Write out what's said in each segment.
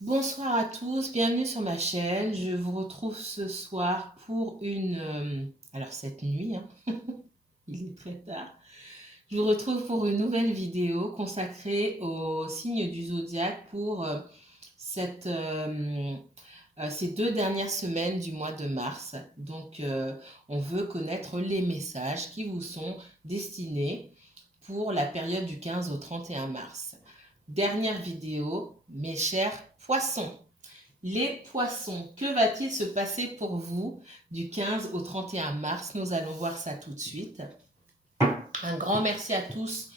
Bonsoir à tous, bienvenue sur ma chaîne. Je vous retrouve ce soir pour alors cette nuit, hein, il est très tard. Je vous retrouve pour une nouvelle vidéo consacrée aux signes du zodiaque pour cette, ces 2 dernières semaines du mois de mars. Donc, on veut connaître les messages qui vous sont destinés pour la période du 15 au 31 mars. Dernière vidéo, mes chers poissons. Les poissons, que va-t-il se passer pour vous du 15 au 31 mars? Nous allons voir ça tout de suite. Un grand merci à tous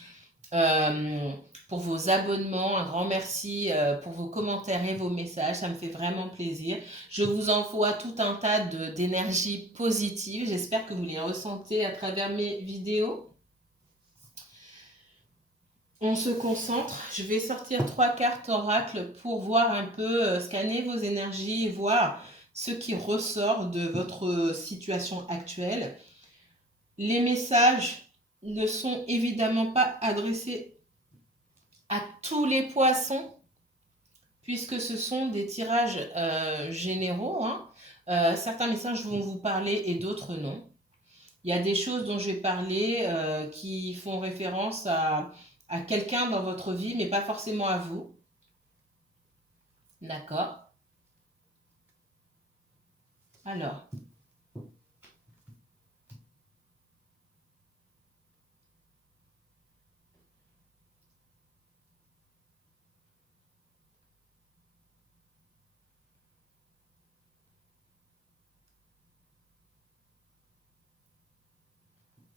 pour vos abonnements, un grand merci pour vos commentaires et vos messages, ça me fait vraiment plaisir. Je vous envoie tout un tas d'énergie positive, j'espère que vous les ressentez à travers mes vidéos. On se concentre, je vais sortir 3 cartes oracle pour voir un peu, scanner vos énergies et voir ce qui ressort de votre situation actuelle. Les messages ne sont évidemment pas adressés à tous les poissons, puisque ce sont des tirages généraux, hein. Certains messages vont vous parler et d'autres non. Il y a des choses dont je vais parler qui font référence à quelqu'un dans votre vie, mais pas forcément à vous. D'accord. Alors,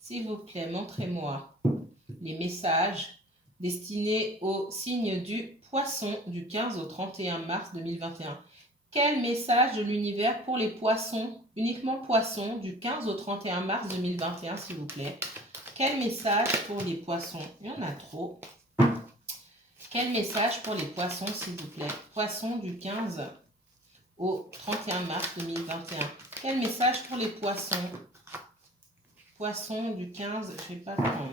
s'il vous plaît, montrez-moi les messages destinés au signe du poisson du 15 au 31 mars 2021. Quel message de l'univers pour les poissons, uniquement poissons, du 15 au 31 mars 2021, s'il vous plaît? Quel message pour les poissons? Il y en a trop. Quel message pour les poissons, s'il vous plaît? Poissons du 15 au 31 mars 2021. Quel message pour les poissons? Poissons du 15, je ne vais pas prendre.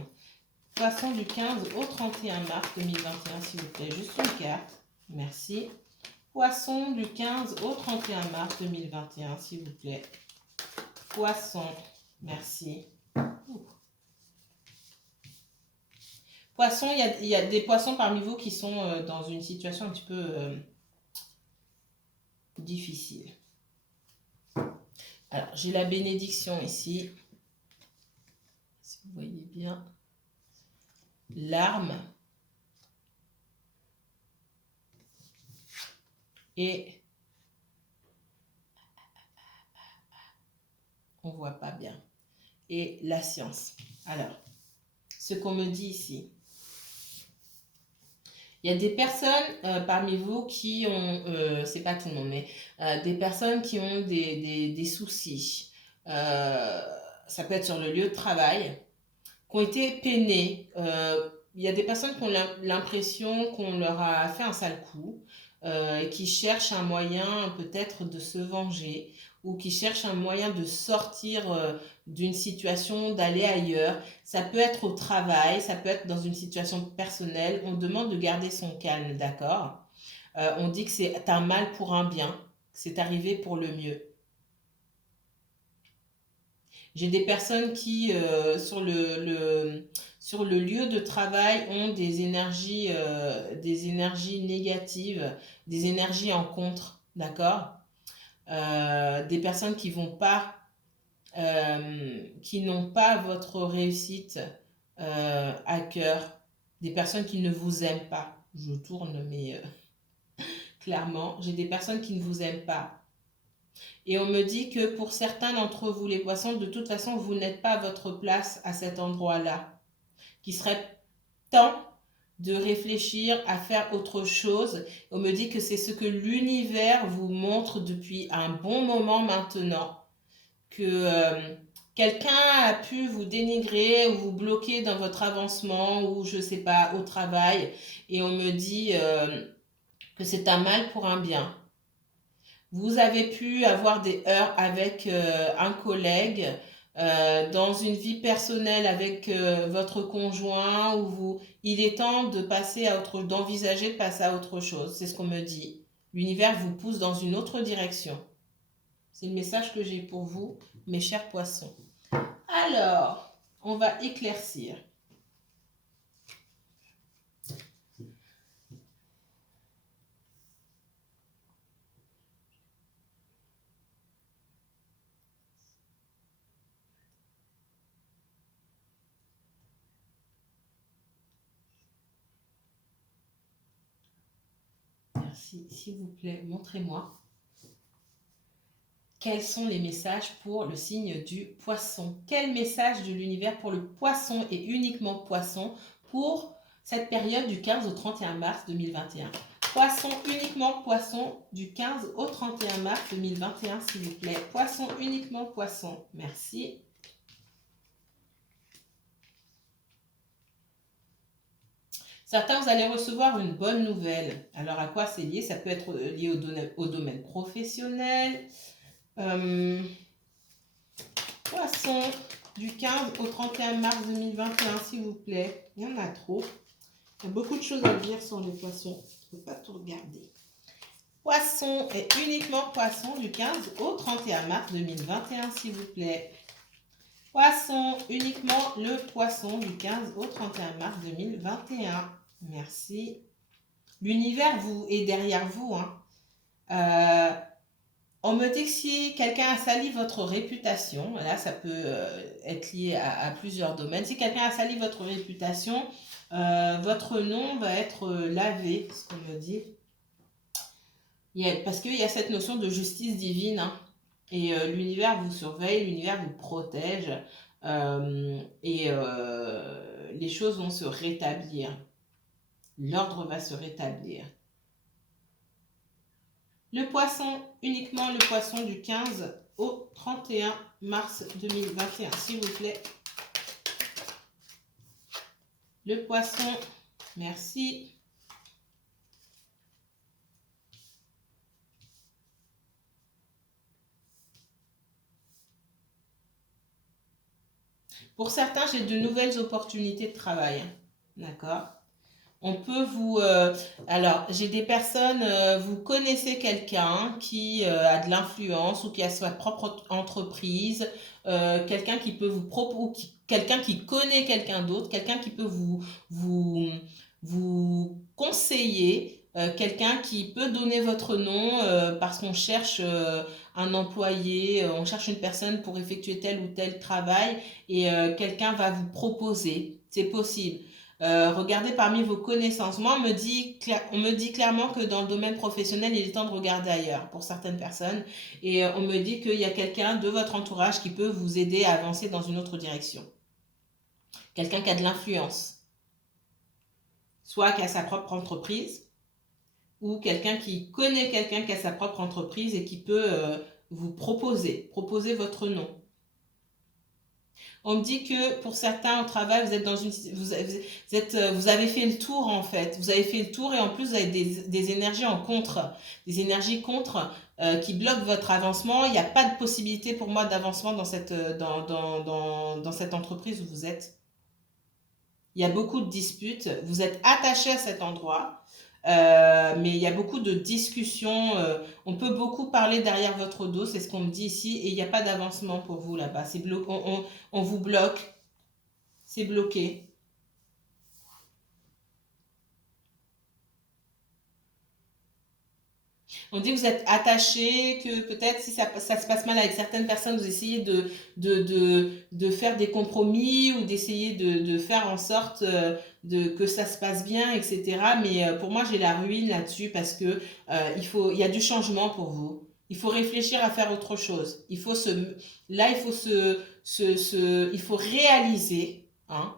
Poissons du 15 au 31 mars 2021, s'il vous plaît. Juste une carte. Merci. Poissons du 15 au 31 mars 2021, s'il vous plaît. Poissons. Merci. Poissons, il y a des poissons parmi vous qui sont dans une situation un petit peu difficile. Alors, j'ai la bénédiction ici. Si vous voyez bien. L'arme. Et on ne voit pas bien. Et la science. Alors, ce qu'on me dit ici. Il y a des personnes parmi vous qui ont, c'est pas tout le monde, mais des personnes qui ont des soucis. Ça peut être sur le lieu de travail, qui ont été peinées. Il y a des personnes qui ont l'impression qu'on leur a fait un sale coup et qui cherchent un moyen peut-être de se venger ou qui cherchent un moyen de sortir d'une situation, d'aller ailleurs. Ça peut être au travail, ça peut être dans une situation personnelle. On demande de garder son calme, d'accord? On dit que c'est un mal pour un bien, que c'est arrivé pour le mieux. J'ai des personnes qui, sur sur le lieu de travail, ont des énergies négatives, des énergies en contre, d'accord? Des personnes qui vont pas, qui n'ont pas votre réussite à cœur, des personnes qui ne vous aiment pas. Je tourne, mais clairement, j'ai des personnes qui ne vous aiment pas. Et on me dit que pour certains d'entre vous, les poissons, de toute façon, vous n'êtes pas à votre place à cet endroit-là. Qu'il serait temps de réfléchir à faire autre chose. On me dit que c'est ce que l'univers vous montre depuis un bon moment maintenant. Que quelqu'un a pu vous dénigrer ou vous bloquer dans votre avancement ou je ne sais pas, au travail. Et on me dit que c'est un mal pour un bien. Vous avez pu avoir des heurts avec un collègue, dans une vie personnelle avec votre conjoint, il est temps de passer à d'envisager de passer à autre chose. C'est ce qu'on me dit. L'univers vous pousse dans une autre direction. C'est le message que j'ai pour vous, mes chers poissons. Alors, on va éclaircir. Merci, s'il vous plaît, montrez-moi. Quels sont les messages pour le signe du poisson? Quel message de l'univers pour le poisson et uniquement poisson pour cette période du 15 au 31 mars 2021? Poisson, uniquement poisson, du 15 au 31 mars 2021, s'il vous plaît. Poisson, uniquement poisson. Merci. Certains, vous allez recevoir une bonne nouvelle. Alors, à quoi c'est lié? Ça peut être lié au domaine professionnel. Poisson, du 15 au 31 mars 2021, s'il vous plaît. Il y en a trop. Il y a beaucoup de choses à dire sur les poissons. Je ne peux pas tout regarder. Poisson et uniquement poisson du 15 au 31 mars 2021, s'il vous plaît. Poisson, uniquement le poisson du 15 au 31 mars 2021. Merci. L'univers vous est derrière vous. On me dit que si quelqu'un a sali votre réputation, là ça peut être lié à plusieurs domaines. Si quelqu'un a sali votre réputation, votre nom va être lavé, ce qu'on me dit. Parce qu'il y a cette notion de justice divine. Et l'univers vous surveille, l'univers vous protège. Et les choses vont se rétablir. L'ordre va se rétablir. Le poisson, uniquement le poisson du 15 au 31 mars 2021, s'il vous plaît. Le poisson, merci. Pour certains, j'ai de nouvelles opportunités de travail. D'accord? On peut vous... alors, j'ai des personnes, vous connaissez quelqu'un qui a de l'influence ou qui a sa propre entreprise, quelqu'un qui peut vous proposer, quelqu'un qui connaît quelqu'un d'autre, quelqu'un qui peut vous conseiller, quelqu'un qui peut donner votre nom parce qu'on cherche un employé, on cherche une personne pour effectuer tel ou tel travail et quelqu'un va vous proposer. C'est possible. Regardez parmi vos connaissances. Moi, on me dit clairement que dans le domaine professionnel, il est temps de regarder ailleurs pour certaines personnes. Et on me dit qu'il y a quelqu'un de votre entourage qui peut vous aider à avancer dans une autre direction. Quelqu'un qui a de l'influence. Soit qui a sa propre entreprise, ou quelqu'un qui connaît quelqu'un qui a sa propre entreprise et qui peut vous proposer votre nom. On me dit que pour certains au travail, vous êtes dans vous avez fait le tour en fait. Vous avez fait le tour et en plus vous avez des énergies en contre, des énergies contre qui bloquent votre avancement. Il n'y a pas de possibilité pour moi d'avancement dans cette entreprise où vous êtes. Il y a beaucoup de disputes. Vous êtes attaché à cet endroit. Mais il y a beaucoup de discussions. On peut beaucoup parler derrière votre dos, c'est ce qu'on me dit ici, et il n'y a pas d'avancement pour vous là-bas. On vous bloque, c'est bloqué. On dit que vous êtes attaché, que peut-être si ça se passe mal avec certaines personnes, vous essayez de faire des compromis ou d'essayer de faire en sorte que ça se passe bien, etc. Mais pour moi, j'ai la ruine là-dessus parce que il y a du changement pour vous. Il faut réfléchir à faire autre chose. Il faut réaliser.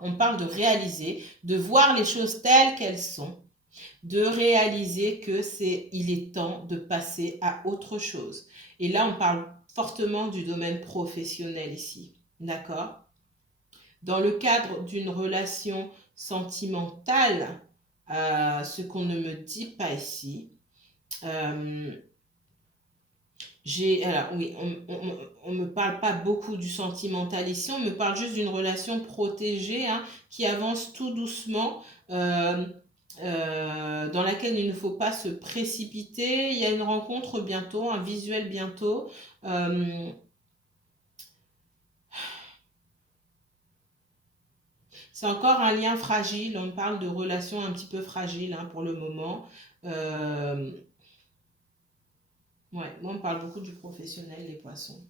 On parle de réaliser, de voir les choses telles qu'elles sont, de réaliser que il est temps de passer à autre chose. Et là, on parle fortement du domaine professionnel ici. D'accord? Dans le cadre d'une relation sentimentale, ce qu'on ne me dit pas ici, alors oui, on me parle pas beaucoup du sentimental ici, on me parle juste d'une relation protégée qui avance tout doucement. dans laquelle il ne faut pas se précipiter. Il y a une rencontre bientôt, un visuel bientôt. C'est encore un lien fragile. On parle de relations un petit peu fragiles hein, pour le moment. Ouais, moi, on parle beaucoup du professionnel, les poissons.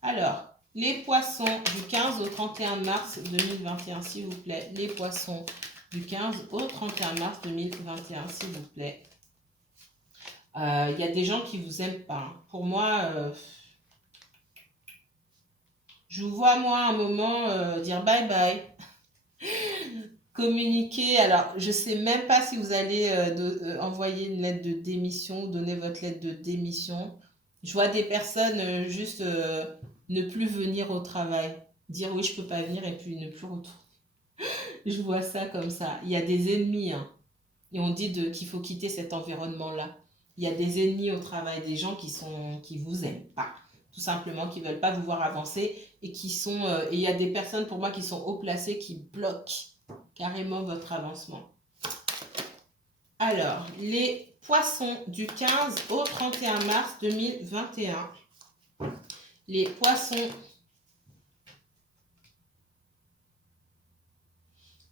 Alors, les poissons du 15 au 31 mars 2021, s'il vous plaît. Les poissons du 15 au 31 mars 2021, s'il vous plaît. Il y a des gens qui vous aiment pas. Hein. Pour moi, je vous vois, moi, un moment dire bye bye. Communiquer. Alors, je sais même pas si vous allez envoyer une lettre de démission, donner votre lettre de démission. Je vois des personnes juste ne plus venir au travail. Dire oui, je peux pas venir et puis ne plus retourner. Je vois ça comme ça. Il y a des ennemis. Hein. Et on dit qu'il faut quitter cet environnement-là. Il y a des ennemis au travail, des gens qui vous aiment pas, tout simplement, qui veulent pas vous voir avancer et qui sont et il y a des personnes pour moi qui sont haut placées qui bloquent carrément votre avancement. Alors, les poissons du 15 au 31 mars 2021. Les poissons.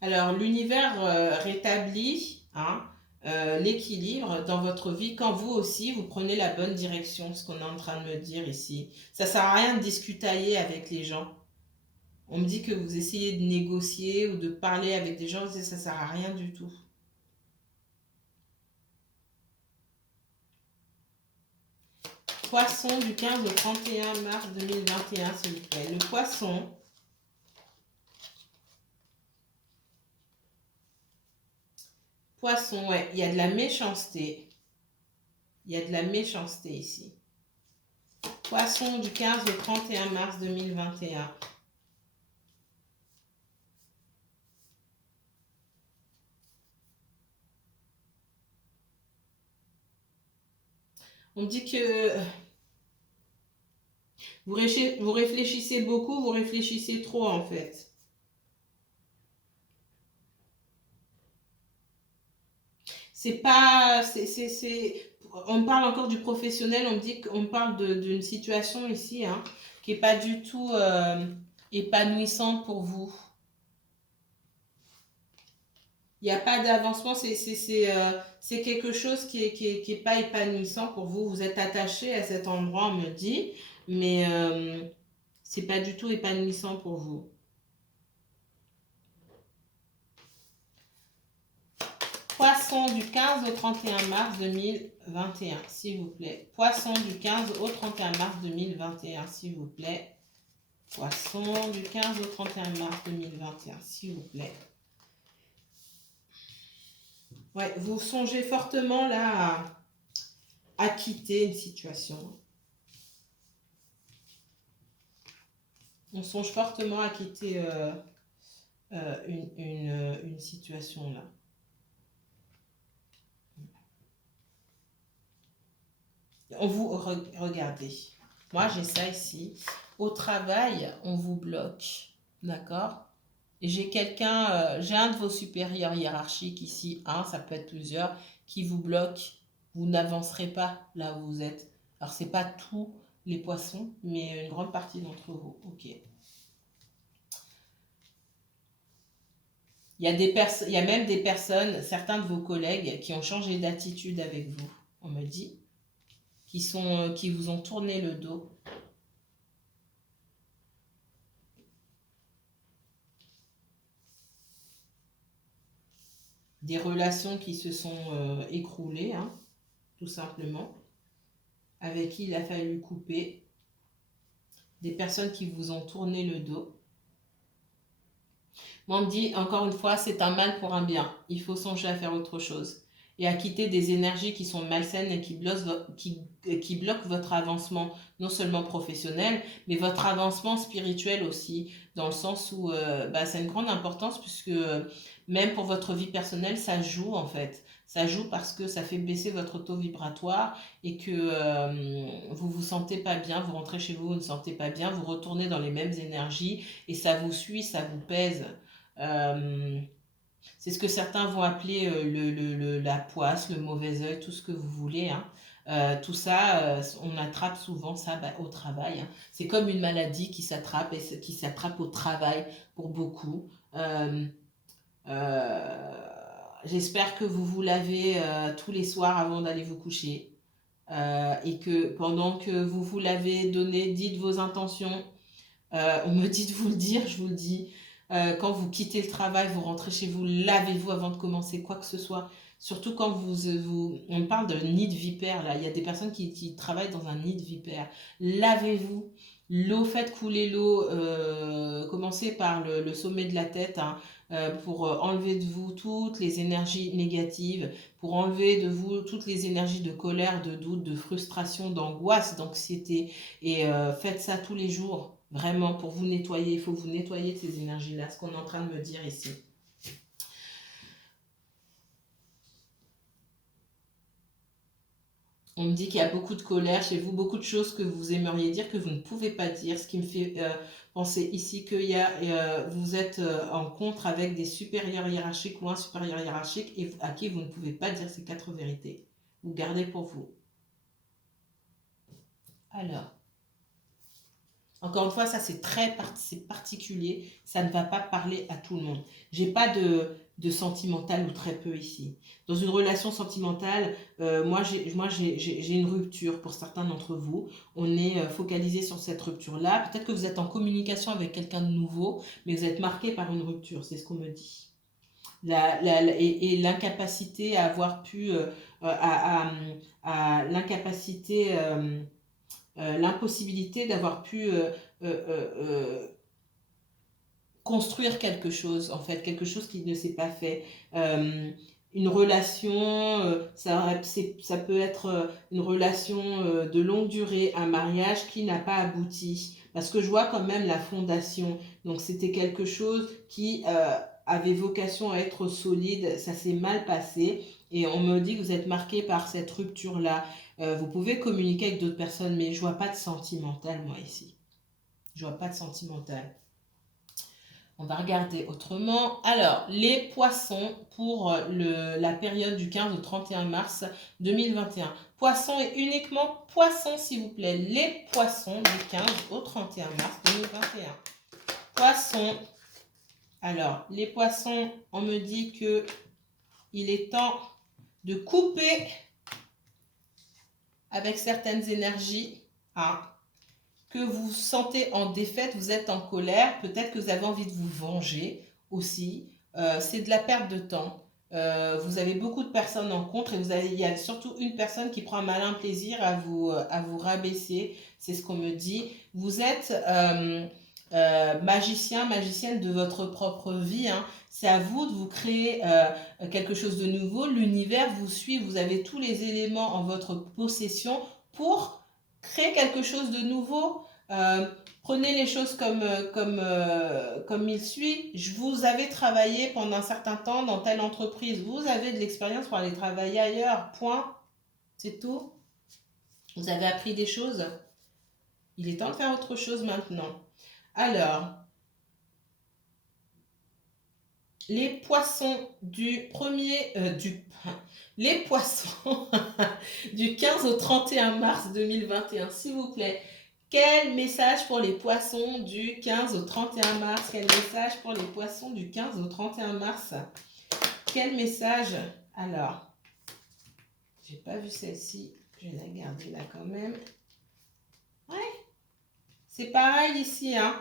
Alors, l'univers rétablit l'équilibre dans votre vie quand vous aussi, vous prenez la bonne direction, ce qu'on est en train de me dire ici. Ça ne sert à rien de discutailler avec les gens. On me dit que vous essayez de négocier ou de parler avec des gens, ça ne sert à rien du tout. Poisson du 15 au 31 mars 2021, s'il vous plaît. Le poisson. Poisson, ouais, il y a de la méchanceté. Il y a de la méchanceté ici. Poisson du 15 au 31 mars 2021. On dit que vous réfléchissez beaucoup, vous réfléchissez trop en fait. C'est pas... On parle encore du professionnel, on dit qu'on parle d'une situation ici hein, qui n'est pas du tout épanouissante pour vous. Il n'y a pas d'avancement, c'est quelque chose qui est pas épanouissant pour vous. Vous êtes attaché à cet endroit, on me dit, mais c'est pas du tout épanouissant pour vous. Poisson du 15 au 31 mars 2021, s'il vous plaît. Poisson du 15 au 31 mars 2021, s'il vous plaît. Poisson du 15 au 31 mars 2021, s'il vous plaît. Ouais, vous songez fortement là à quitter une situation. On songe fortement à quitter une situation là. On vous regardez. Moi, j'ai ça ici. Au travail, on vous bloque. D'accord? Et j'ai j'ai un de vos supérieurs hiérarchiques ici, ça peut être plusieurs, qui vous bloque. Vous n'avancerez pas là où vous êtes. Alors, c'est pas tous les poissons, mais une grande partie d'entre vous. Ok. Il y a même des personnes, certains de vos collègues, qui ont changé d'attitude avec vous, on me dit, qui vous ont tourné le dos. Des relations qui se sont écroulées, hein, tout simplement, avec qui il a fallu couper. Des personnes qui vous ont tourné le dos. Moi, on me dit, encore une fois, c'est un mal pour un bien. Il faut songer à faire autre chose. Et à quitter des énergies qui sont malsaines et qui bloquent votre avancement, non seulement professionnel, mais votre avancement spirituel aussi, dans le sens où c'est une grande importance, puisque même pour votre vie personnelle, ça joue en fait. Ça joue parce que ça fait baisser votre taux vibratoire et que vous vous sentez pas bien, vous rentrez chez vous, vous ne sentez pas bien, vous retournez dans les mêmes énergies et ça vous suit, ça vous pèse. Euh, C'est ce que certains vont appeler la poisse, le mauvais œil, tout ce que vous voulez, hein. Tout ça, on attrape souvent ça au travail, hein. C'est comme une maladie qui s'attrape et qui s'attrape au travail pour beaucoup. Euh, J'espère que vous vous lavez tous les soirs avant d'aller vous coucher. Et que pendant que vous vous lavez, dites vos intentions. On me dit de vous le dire, je vous le dis. Quand vous quittez le travail, vous rentrez chez vous, lavez-vous avant de commencer quoi que ce soit. Surtout quand on parle de nid de vipère, là. Il y a des personnes qui travaillent dans un nid de vipère. Lavez-vous. L'eau, faites couler l'eau. Commencez par le sommet de la tête, hein, pour enlever de vous toutes les énergies négatives, pour enlever de vous toutes les énergies de colère, de doute, de frustration, d'angoisse, d'anxiété. Et faites ça tous les jours. Vraiment, pour vous nettoyer, il faut vous nettoyer de ces énergies-là, ce qu'on est en train de me dire ici. On me dit qu'il y a beaucoup de colère chez vous, beaucoup de choses que vous aimeriez dire, que vous ne pouvez pas dire, ce qui me fait penser ici que vous êtes en contre avec des supérieurs hiérarchiques ou un supérieur hiérarchique et à qui vous ne pouvez pas dire ces 4 vérités. Vous gardez pour vous. Alors, encore une fois, ça c'est c'est particulier, ça ne va pas parler à tout le monde. J'ai pas de sentimental ou très peu ici. Dans une relation sentimentale, moi j'ai une rupture pour certains d'entre vous. On est focalisé sur cette rupture-là. Peut-être que vous êtes en communication avec quelqu'un de nouveau, mais vous êtes marqué par une rupture, c'est ce qu'on me dit. Et l'incapacité à avoir pu, à l'incapacité... l'impossibilité d'avoir pu construire quelque chose, en fait, quelque chose qui ne s'est pas fait. Une relation, ça peut être une relation de longue durée, un mariage qui n'a pas abouti. Parce que je vois quand même la fondation. Donc c'était quelque chose qui avait vocation à être solide, ça s'est mal passé. Et on me dit que vous êtes marqué par cette rupture-là. Vous pouvez communiquer avec d'autres personnes, mais je vois pas de sentimental, moi, ici. Je vois pas de sentimental. On va regarder autrement. Alors, les poissons pour la période du 15 au 31 mars 2021. Poissons et uniquement poissons, s'il vous plaît. Les poissons du 15 au 31 mars 2021. Poissons. Alors, les poissons, on me dit que il est temps de couper avec certaines énergies, hein, que vous sentez en défaite, vous êtes en colère, peut-être que vous avez envie de vous venger aussi. C'est de la perte de temps. Vous avez beaucoup de personnes en contre et il y a surtout une personne qui prend un malin plaisir à vous rabaisser. C'est ce qu'on me dit. Vous êtes magicien, magicienne de votre propre vie, hein. C'est à vous de vous créer quelque chose de nouveau. L'univers vous suit, vous avez tous les éléments en votre possession pour créer quelque chose de nouveau. Prenez les choses comme il suit. Vous avez travaillé pendant un certain temps dans telle entreprise. Vous avez de l'expérience pour aller travailler ailleurs. Point. C'est tout. Vous avez appris des choses. Il est temps de faire autre chose maintenant. Alors, les poissons les poissons du 15 au 31 mars 2021, s'il vous plaît. Quel message pour les poissons du 15 au 31 mars? Quel message pour les poissons du 15 au 31 mars? Quel message? Alors, j'ai pas vu celle-ci. Je vais la garder là quand même. Ouais, c'est pareil ici, hein.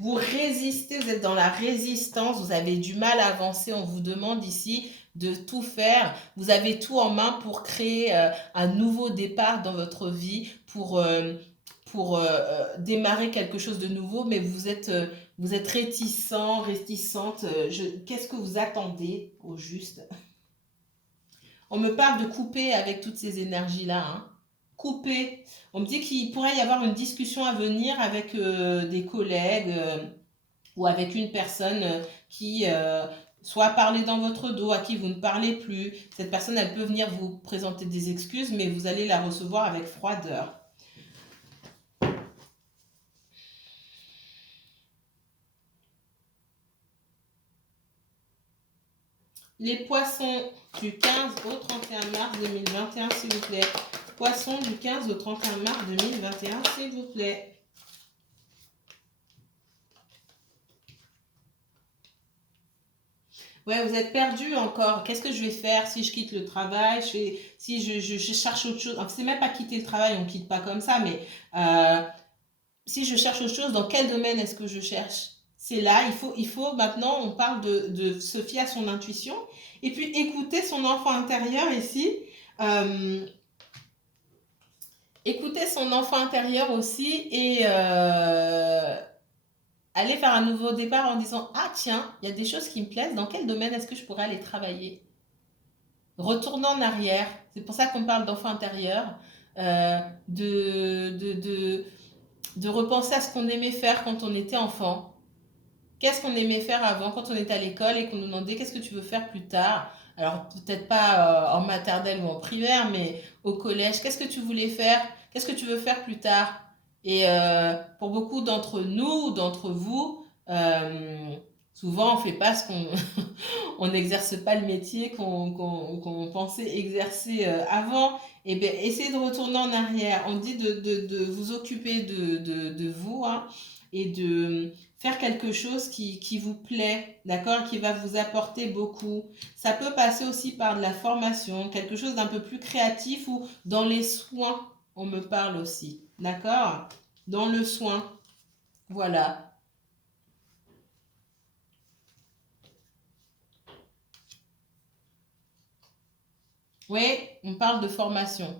Vous résistez, vous êtes dans la résistance, vous avez du mal à avancer. On vous demande ici de tout faire. Vous avez tout en main pour créer un nouveau départ dans votre vie, pour démarrer quelque chose de nouveau, mais vous êtes réticente. Qu'est-ce que vous attendez au juste? On me parle de couper avec toutes ces énergies-là, hein. Couper. On me dit qu'il pourrait y avoir une discussion à venir avec des collègues ou avec une personne qui soit parler dans votre dos, à qui vous ne parlez plus. Cette personne, elle peut venir vous présenter des excuses, mais vous allez la recevoir avec froideur. Les poissons du 15 au 31 mars 2021, s'il vous plaît. Poissons du 15 au 31 mars 2021, s'il vous plaît. Ouais, vous êtes perdu encore. Qu'est-ce que je vais faire si je quitte le travail, si je cherche autre chose. Enfin, c'est même pas quitter le travail, on quitte pas comme ça, mais si je cherche autre chose, dans quel domaine est-ce que je cherche? C'est là, il faut maintenant, on parle de se fier à son intuition et puis écouter son enfant intérieur ici. Euh, Écouter son enfant intérieur aussi et aller faire un nouveau départ en disant ah tiens, il y a des choses qui me plaisent, dans quel domaine est-ce que je pourrais aller travailler? Retournant en arrière, c'est pour ça qu'on parle d'enfant intérieur, euh, de, de, de, de repenser à ce qu'on aimait faire quand on était enfant. Qu'est-ce qu'on aimait faire avant quand on était à l'école et qu'on nous demandait qu'est-ce que tu veux faire plus tard? Alors peut-être pas en maternelle ou en primaire, mais au collège, qu'est-ce que tu voulais faire? Qu'est-ce que tu veux faire plus tard? Et pour beaucoup d'entre nous, d'entre vous, souvent on fait pas ce qu'on, on n'exerce pas le métier qu'on pensait exercer avant. Et bien, essayez de retourner en arrière. On dit de vous occuper de vous, hein, et de faire quelque chose qui vous plaît, d'accord, qui va vous apporter beaucoup. Ça peut passer aussi par de la formation, quelque chose d'un peu plus créatif ou dans les soins, on me parle aussi, d'accord? Dans le soin, voilà. Oui, on parle de formation.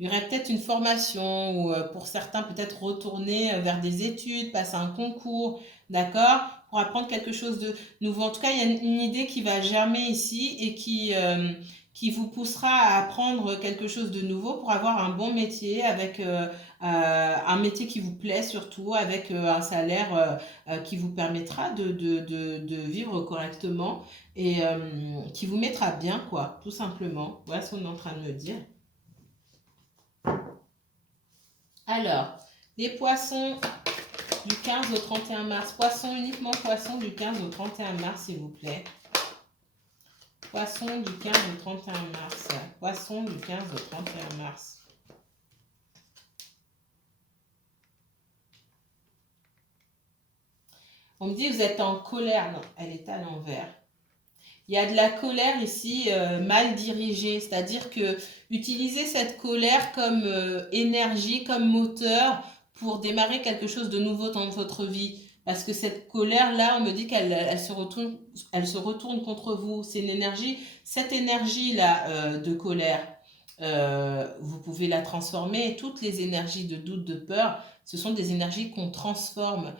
Il y aurait peut-être une formation ou pour certains peut-être retourner vers des études, passer un concours, d'accord, pour apprendre quelque chose de nouveau. En tout cas, il y a une idée qui va germer ici et qui vous poussera à apprendre quelque chose de nouveau pour avoir un bon métier avec un métier qui vous plaît surtout, avec un salaire qui vous permettra de vivre correctement et qui vous mettra bien, quoi, tout simplement. Voilà ce qu'on est en train de me dire. Alors, les poissons du 15 au 31 mars. Poissons, uniquement poissons du 15 au 31 mars, s'il vous plaît. Poissons du 15 au 31 mars. Poissons du 15 au 31 mars. On me dit, vous êtes en colère. Non, elle est à l'envers. Il y a de la colère ici mal dirigée, c'est-à-dire que utiliser cette colère comme énergie, comme moteur pour démarrer quelque chose de nouveau dans votre vie. Parce que cette colère-là, on me dit elle se retourne contre vous. C'est une énergie, cette énergie-là de colère, vous pouvez la transformer. Toutes les énergies de doute, de peur, ce sont des énergies qu'on transforme,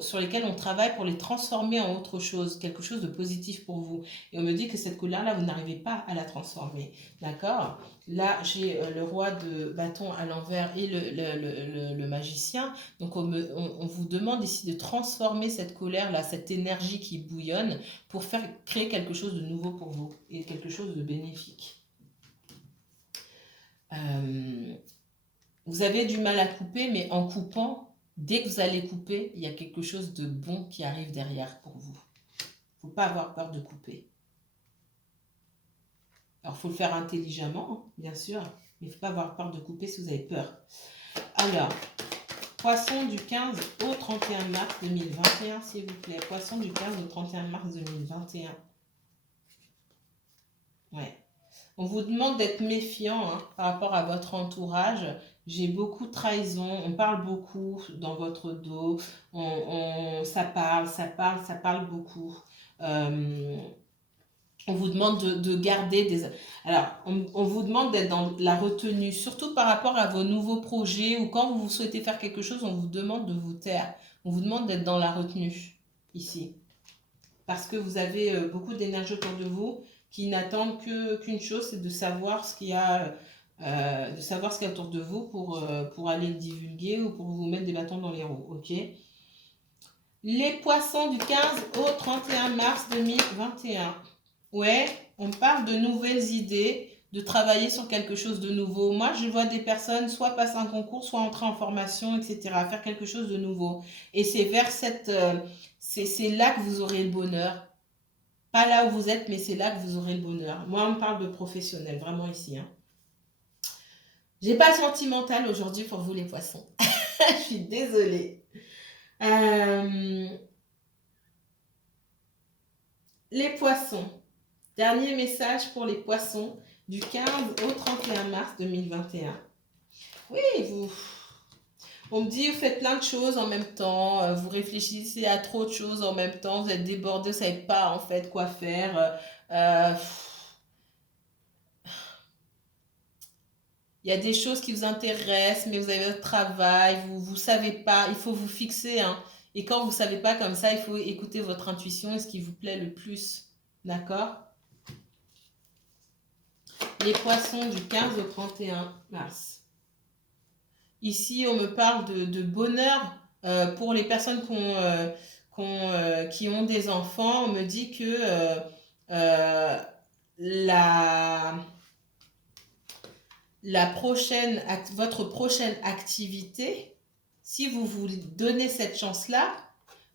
sur lesquelles on travaille pour les transformer en autre chose, quelque chose de positif pour vous. Et on me dit que cette colère-là, vous n'arrivez pas à la transformer. D'accord? Là, j'ai le roi de bâton à l'envers et le magicien. Donc, on vous demande ici de transformer cette colère-là, cette énergie qui bouillonne, pour créer quelque chose de nouveau pour vous et quelque chose de bénéfique. Vous avez du mal à couper, mais en coupant, dès que vous allez couper, il y a quelque chose de bon qui arrive derrière pour vous. Il ne faut pas avoir peur de couper. Alors, il faut le faire intelligemment, bien sûr, mais il ne faut pas avoir peur de couper si vous avez peur. Alors, poisson du 15 au 31 mars 2021, s'il vous plaît. Poisson du 15 au 31 mars 2021. Ouais. On vous demande d'être méfiant par rapport à votre entourage. J'ai beaucoup de trahison, on parle beaucoup dans votre dos, ça parle beaucoup. On vous demande de garder des... Alors, on vous demande d'être dans la retenue, surtout par rapport à vos nouveaux projets ou quand vous souhaitez faire quelque chose, on vous demande de vous taire. On vous demande d'être dans la retenue, ici. Parce que vous avez beaucoup d'énergie autour de vous qui n'attendent qu'une chose, c'est de savoir ce qu'il y a, de savoir ce qu'il y a autour de vous pour aller le divulguer ou pour vous mettre des bâtons dans les roues, ok? Les poissons du 15 au 31 mars 2021. Ouais, on parle de nouvelles idées, de travailler sur quelque chose de nouveau. Moi, je vois des personnes soit passer un concours, soit entrer en formation, etc., faire quelque chose de nouveau. Et c'est vers c'est là que vous aurez le bonheur. Pas là où vous êtes, mais c'est là que vous aurez le bonheur. Moi, on me parle de professionnel, vraiment ici. Hein. J'ai pas le sentimental aujourd'hui pour vous les poissons. Je suis désolée. Les poissons. Dernier message pour les poissons du 15 au 31 mars 2021. Oui, on me dit, vous faites plein de choses en même temps, vous réfléchissez à trop de choses en même temps, vous êtes débordé, vous ne savez pas en fait quoi faire. Il y a des choses qui vous intéressent, mais vous avez votre travail, vous ne savez pas, il faut vous fixer. Hein. Et quand vous ne savez pas comme ça, il faut écouter votre intuition et ce qui vous plaît le plus. D'accord? Les poissons du 15 au 31 mars. Ici, on me parle de bonheur pour les personnes qui ont des enfants. On me dit que votre prochaine activité, si vous vous donnez cette chance-là,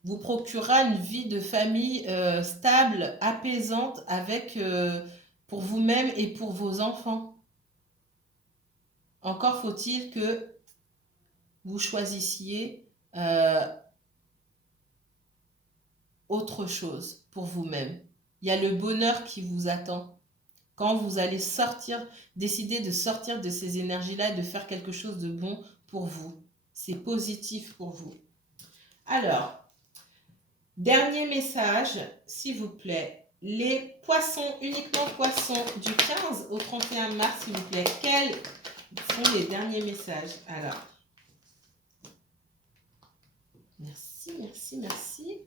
vous procurera une vie de famille stable, apaisante pour vous-même et pour vos enfants. Encore faut-il que vous choisissiez autre chose pour vous-même. Il y a le bonheur qui vous attend. Quand vous allez décider de sortir de ces énergies-là et de faire quelque chose de bon pour vous. C'est positif pour vous. Alors, dernier message, s'il vous plaît. Les poissons, uniquement poissons, du 15 au 31 mars, s'il vous plaît. Quels sont les derniers messages? Alors, merci, merci, merci.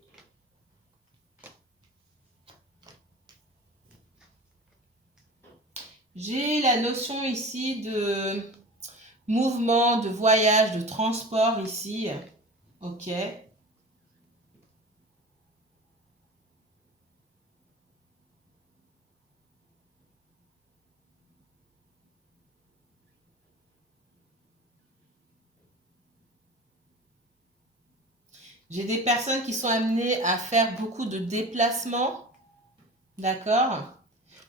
J'ai la notion ici de mouvement, de voyage, de transport ici. Ok. J'ai des personnes qui sont amenées à faire beaucoup de déplacements. D'accord?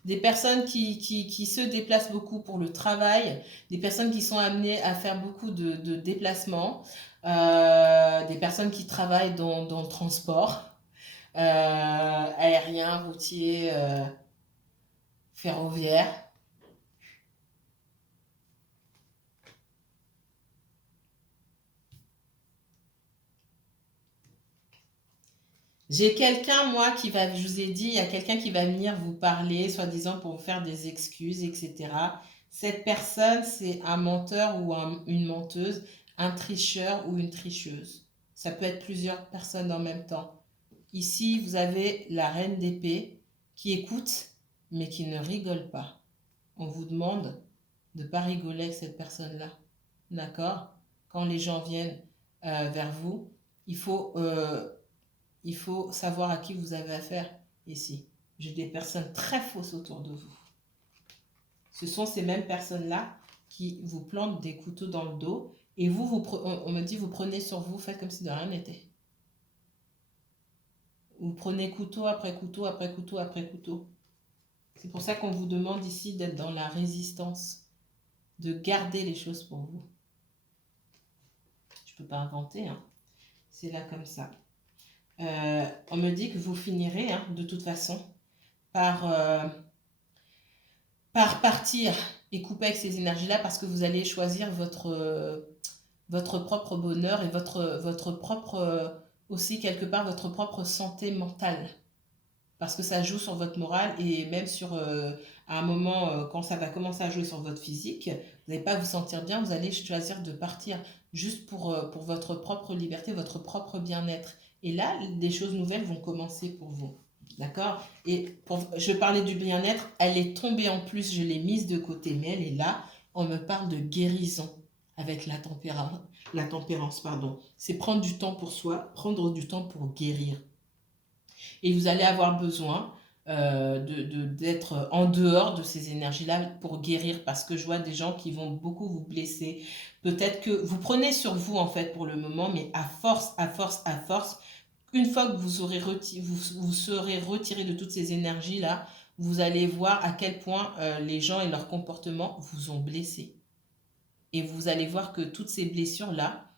Des personnes qui se déplacent beaucoup pour le travail, des personnes qui sont amenées à faire beaucoup de déplacements, des personnes qui travaillent dans le transport, aérien, routier, ferroviaire. J'ai quelqu'un, moi, je vous ai dit, il y a quelqu'un qui va venir vous parler, soi-disant pour vous faire des excuses, etc. Cette personne, c'est un menteur ou une menteuse, un tricheur ou une tricheuse. Ça peut être plusieurs personnes en même temps. Ici, vous avez la reine d'épée qui écoute, mais qui ne rigole pas. On vous demande de ne pas rigoler avec cette personne-là. D'accord? Quand les gens viennent vers vous, il faut savoir à qui vous avez affaire ici. J'ai des personnes très fausses autour de vous. Ce sont ces mêmes personnes-là qui vous plantent des couteaux dans le dos et on me dit, vous prenez sur vous, faites comme si de rien n'était. Vous prenez couteau après couteau après couteau après couteau. C'est pour ça qu'on vous demande ici d'être dans la résistance, de garder les choses pour vous. Je ne peux pas inventer, hein. C'est là comme ça. On me dit que vous finirez, hein, de toute façon, par partir et couper avec ces énergies-là parce que vous allez choisir votre propre bonheur et votre propre, aussi quelque part, votre propre santé mentale. Parce que ça joue sur votre morale et même à un moment, quand ça va commencer à jouer sur votre physique, vous n'allez pas vous sentir bien, vous allez choisir de partir juste pour votre propre liberté, votre propre bien-être. Et là, des choses nouvelles vont commencer pour vous. D'accord? Et je parlais du bien-être, elle est tombée en plus, je l'ai mise de côté, mais elle est là. On me parle de guérison avec la tempérance, pardon. C'est prendre du temps pour soi, prendre du temps pour guérir. Et vous allez avoir besoin d'être en dehors de ces énergies-là pour guérir, parce que je vois des gens qui vont beaucoup vous blesser. Peut-être que vous prenez sur vous en fait pour le moment, mais à force, une fois que vous serez retiré de toutes ces énergies-là, vous allez voir à quel point les gens et leur comportement vous ont blessé. Et vous allez voir que toutes ces blessures-là,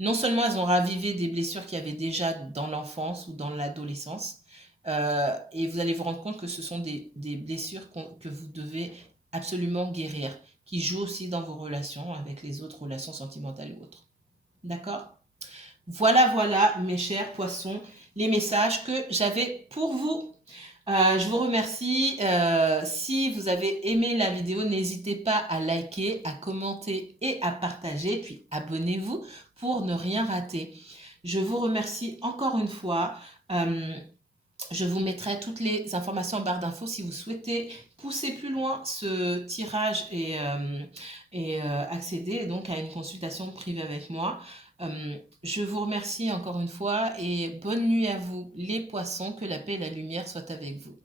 non seulement elles ont ravivé des blessures qu'il y avait déjà dans l'enfance ou dans l'adolescence, et vous allez vous rendre compte que ce sont des blessures que vous devez absolument guérir, qui jouent aussi dans vos relations avec les autres, relations sentimentales ou autres. D'accord? Voilà, voilà, mes chers poissons, les messages que j'avais pour vous. Je vous remercie. Si vous avez aimé la vidéo, n'hésitez pas à liker, à commenter et à partager. Puis abonnez-vous pour ne rien rater. Je vous remercie encore une fois. Je vous mettrai toutes les informations en barre d'infos si vous souhaitez pousser plus loin ce tirage et accéder donc à une consultation privée avec moi. Je vous remercie encore une fois et bonne nuit à vous les poissons, que la paix et la lumière soient avec vous.